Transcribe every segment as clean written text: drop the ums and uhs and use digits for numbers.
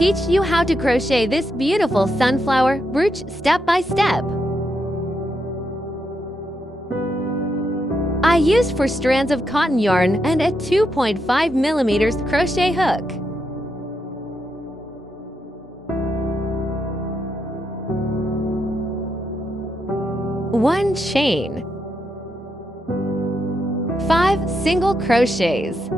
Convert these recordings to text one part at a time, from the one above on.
teach you how to crochet this beautiful sunflower brooch step by step. I used 4 strands of cotton yarn and a 2.5 millimeters crochet hook. One chain, 5 single crochets,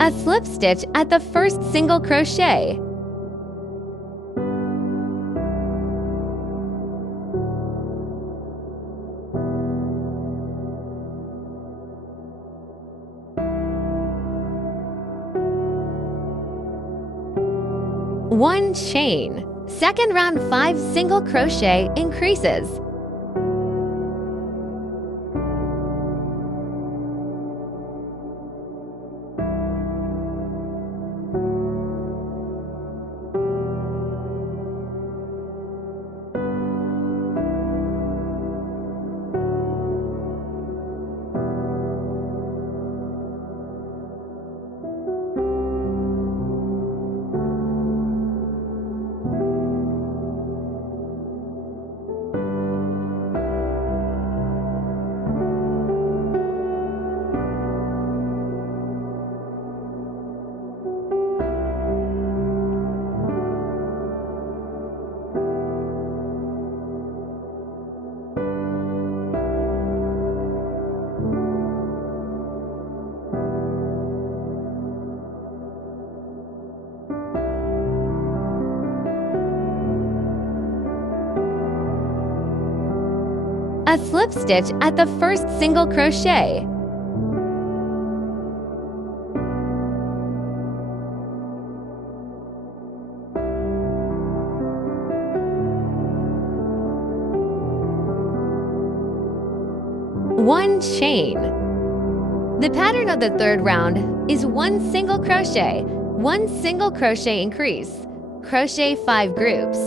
a slip stitch at the first single crochet, one chain, second round 5 single crochet increases, a slip stitch at the first single crochet, one chain. The pattern of the third round is 1 single crochet, 1 single crochet increase, crochet 5 groups.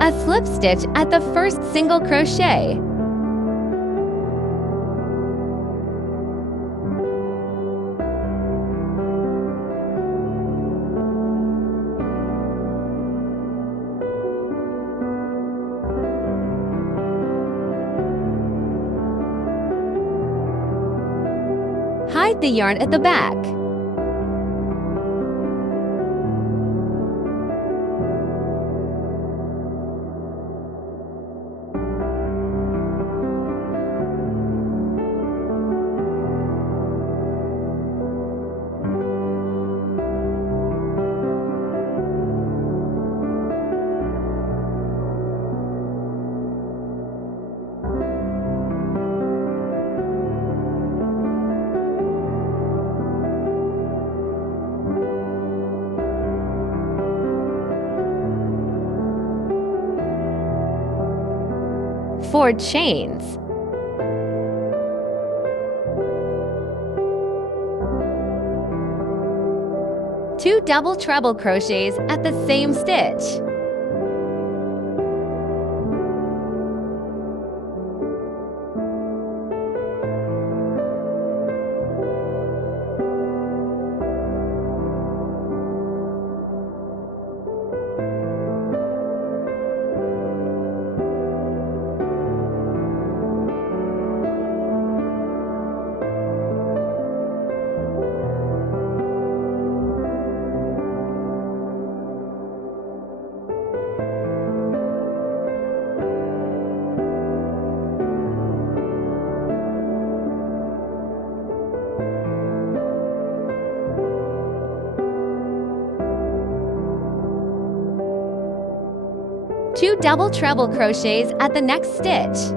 A slip stitch at the first single crochet, hide the yarn at the back. Four chains. Two double treble crochets at the same stitch. 2 double treble crochets at the next stitch.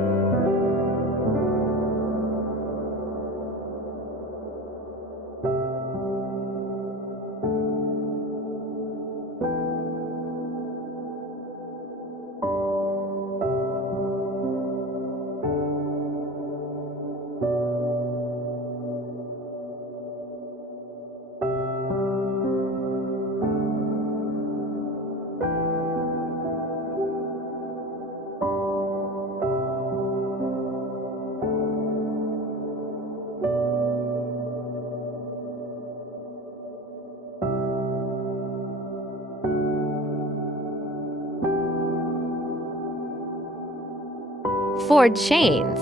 Four chains.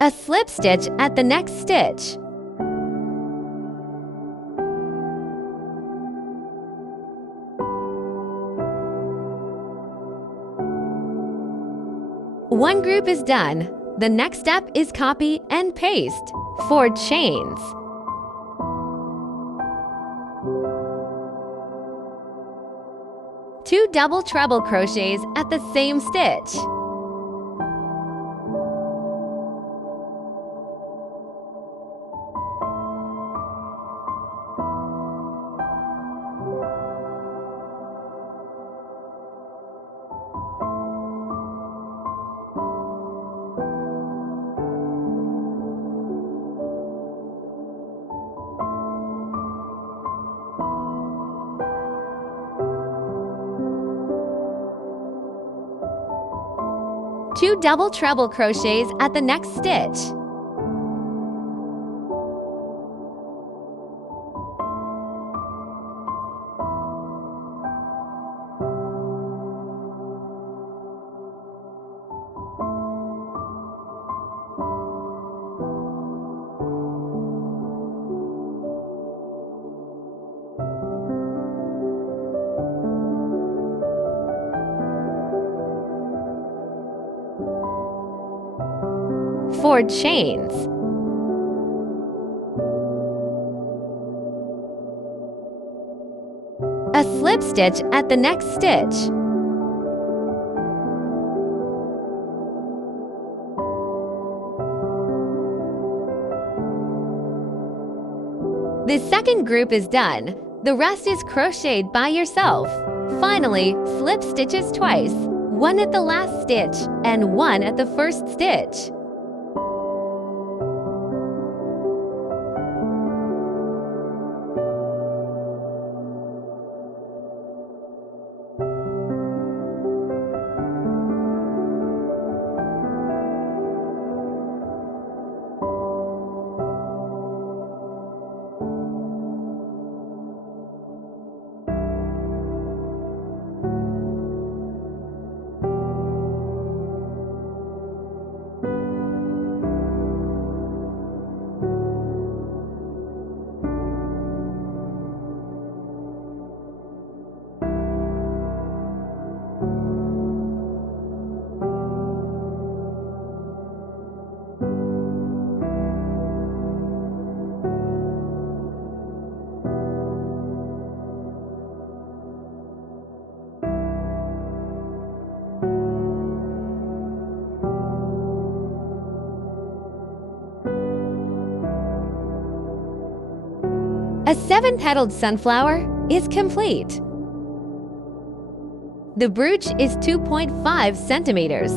A slip stitch at the next stitch. One group is done. The next step is copy and paste. 4 chains. Two double treble crochets at the same stitch. Two double treble crochets at the next stitch. Four chains. A slip stitch at the next stitch. The second group is done. The rest is crocheted by yourself. Finally, slip stitches twice, one at the last stitch and one at the first stitch. A 7-petaled sunflower is complete. The brooch is 2.5 centimeters.